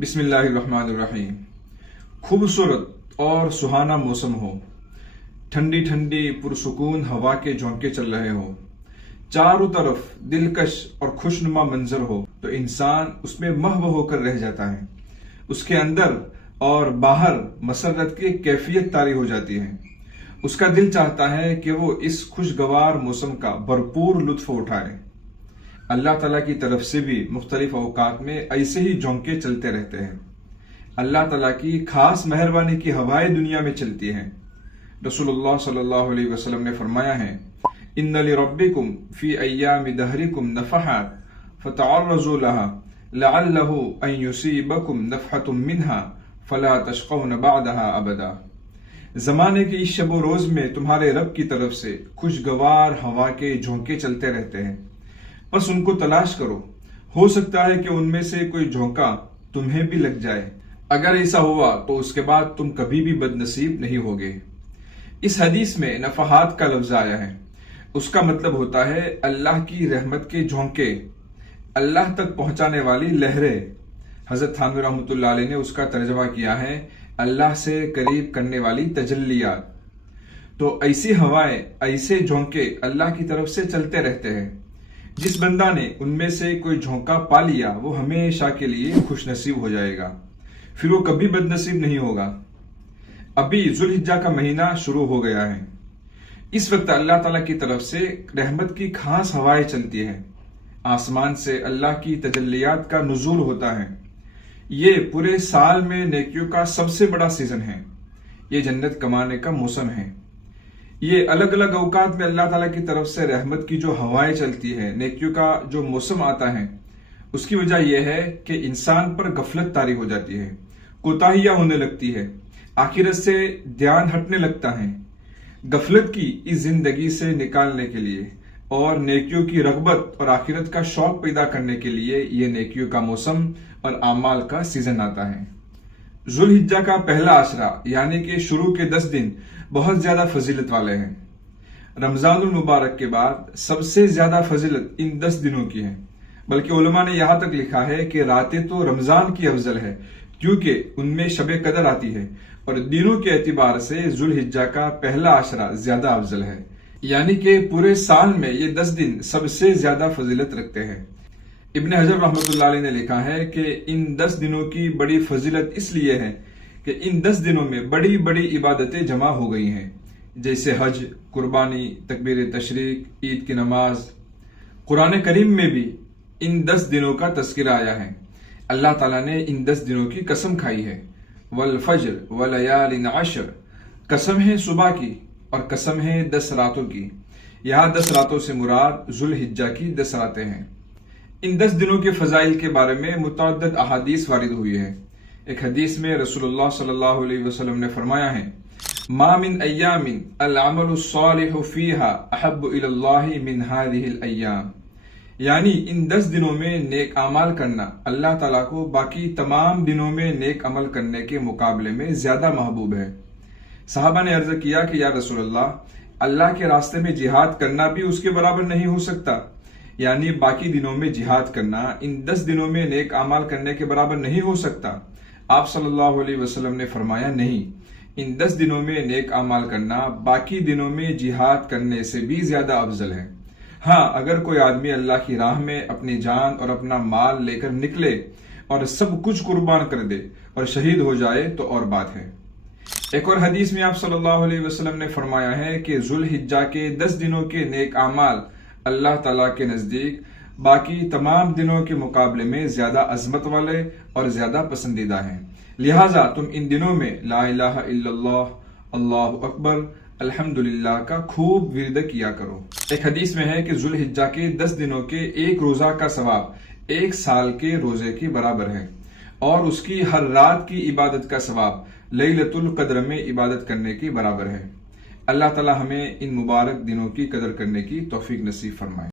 بسم اللہ الرحمن الرحیم۔ خوبصورت اور سہانا موسم ہو، ٹھنڈی ٹھنڈی پرسکون ہوا کے جھونکے چل رہے ہو، چاروں طرف دلکش اور خوشنما منظر ہو تو انسان اس میں محو ہو کر رہ جاتا ہے۔ اس کے اندر اور باہر مسرت کی کیفیت طاری ہو جاتی ہے۔ اس کا دل چاہتا ہے کہ وہ اس خوشگوار موسم کا بھرپور لطف اٹھائے۔ اللہ تعالیٰ کی طرف سے بھی مختلف اوقات میں ایسے ہی جھونکے چلتے رہتے ہیں۔ اللہ تعالیٰ کی خاص مہربانی کی ہوائیں دنیا میں چلتی ہیں۔ رسول اللہ صلی اللہ علیہ وسلم نے فرمایا ہے، ان لربکم فی ایام دہرکم نفحات فتعرضوا لها لعلہ ان یصیبکم نفحة منها فلا تشقون بعدها ابدا۔ زمانے کی اس شب و روز میں تمہارے رب کی طرف سے خوشگوار ہوا کے جھونکے چلتے رہتے ہیں، بس ان کو تلاش کرو، ہو سکتا ہے کہ ان میں سے کوئی جھونکا تمہیں بھی لگ جائے۔ اگر ایسا ہوا تو اس کے بعد تم کبھی بھی بد نصیب نہیں ہوگے۔ اس حدیث میں نفحات کا لفظ آیا ہے، اس کا مطلب ہوتا ہے اللہ کی رحمت کے جھونکے، اللہ تک پہنچانے والی لہریں۔ حضرت تھانوی رحمۃ اللہ علیہ نے اس کا ترجمہ کیا ہے، اللہ سے قریب کرنے والی تجلیات۔ تو ایسی ہوائیں، ایسے جھونکے اللہ کی طرف سے چلتے رہتے ہیں۔ جس بندہ نے ان میں سے کوئی جھونکا پا لیا وہ ہمیشہ کے لیے خوش نصیب ہو جائے گا، پھر وہ کبھی بد نصیب نہیں ہوگا۔ ابھی ذوالحجہ کا مہینہ شروع ہو گیا ہے۔ اس وقت اللہ تعالیٰ کی طرف سے رحمت کی خاص ہوائیں چلتی ہیں، آسمان سے اللہ کی تجلیات کا نزول ہوتا ہے۔ یہ پورے سال میں نیکیوں کا سب سے بڑا سیزن ہے، یہ جنت کمانے کا موسم ہے۔ یہ الگ الگ اوقات میں اللہ تعالیٰ کی طرف سے رحمت کی جو ہوائیں چلتی ہے، نیکیوں کا جو موسم آتا ہے، اس کی وجہ یہ ہے کہ انسان پر غفلت طاری ہو جاتی ہے، کوتاہیاں ہونے لگتی ہے، آخرت سے دھیان ہٹنے لگتا ہے۔ غفلت کی اس زندگی سے نکالنے کے لیے اور نیکیوں کی رغبت اور آخرت کا شوق پیدا کرنے کے لیے یہ نیکیوں کا موسم اور اعمال کا سیزن آتا ہے۔ ذوالحجہ کا پہلا عشرہ یعنی کہ شروع کے 10 دن بہت زیادہ فضیلت والے ہیں۔ رمضان المبارک کے بعد سب سے زیادہ فضیلت ان 10 دنوں کی ہے، بلکہ علماء نے یہاں تک لکھا ہے کہ راتیں تو رمضان کی افضل ہے کیونکہ ان میں شب قدر آتی ہے، اور دنوں کے اعتبار سے ذوالحجہ کا پہلا عشرہ زیادہ افضل ہے، یعنی کہ پورے سال میں یہ 10 دن سب سے زیادہ فضیلت رکھتے ہیں۔ ابن حجر رحمۃ اللہ علیہ نے لکھا ہے کہ ان 10 دنوں کی بڑی فضیلت اس لیے ہے کہ ان 10 دنوں میں بڑی بڑی عبادتیں جمع ہو گئی ہیں، جیسے حج، قربانی، تکبیر تشریق، عید کی نماز۔ قرآن کریم میں بھی ان 10 دنوں کا تذکرہ آیا ہے۔ اللہ تعالیٰ نے ان 10 دنوں کی قسم کھائی ہے، والفجر ولیال عشر، قسم ہے صبح کی اور قسم ہے 10 راتوں کی۔ یہاں 10 راتوں سے مراد ذوالحجہ کی 10 راتیں ہیں۔ ان 10 دنوں کے فضائل کے بارے میں متعدد احادیث وارد ہوئی ہے۔ ایک حدیث میں رسول اللہ صلی اللہ علیہ وسلم نے فرمایا ہے، ما من ایام العمل الصالح فیہا احب الی اللہ من هذه الایام، یعنی ان 10 دنوں میں نیک اعمال کرنا اللہ تعالیٰ کو باقی تمام دنوں میں نیک عمل کرنے کے مقابلے میں زیادہ محبوب ہے۔ صحابہ نے عرض کیا کہ یا رسول اللہ کے راستے میں جہاد کرنا بھی اس کے برابر نہیں ہو سکتا، یعنی باقی دنوں میں جہاد کرنا ان 10 دنوں میں نیک اعمال کرنے کے برابر نہیں ہو سکتا۔ آپ صلی اللہ علیہ وسلم نے فرمایا، نہیں، ان 10 دنوں میں نیک اعمال کرنا باقی دنوں میں جہاد کرنے سے بھی زیادہ افضل ہے۔ ہاں، اگر کوئی آدمی اللہ کی راہ میں اپنی جان اور اپنا مال لے کر نکلے اور سب کچھ قربان کر دے اور شہید ہو جائے تو اور بات ہے۔ ایک اور حدیث میں آپ صلی اللہ علیہ وسلم نے فرمایا ہے کہ ذوالحجہ کے 10 دنوں کے نیک اعمال اللہ تعالیٰ کے نزدیک باقی تمام دنوں کے مقابلے میں زیادہ عظمت والے اور زیادہ پسندیدہ ہیں، لہٰذا تم ان دنوں میں لا الہ الا اللہ، اللہ اکبر، الحمدللہ کا خوب ورد کیا کرو۔ ایک حدیث میں ہے کہ ذوالحجہ کے 10 دنوں کے ایک روزہ کا ثواب 1 سال کے روزے کے برابر ہے، اور اس کی ہر رات کی عبادت کا ثواب لیلۃ القدر میں عبادت کرنے کے برابر ہے۔ اللہ تعالی ہمیں ان مبارک دنوں کی قدر کرنے کی توفیق نصیب فرمائے۔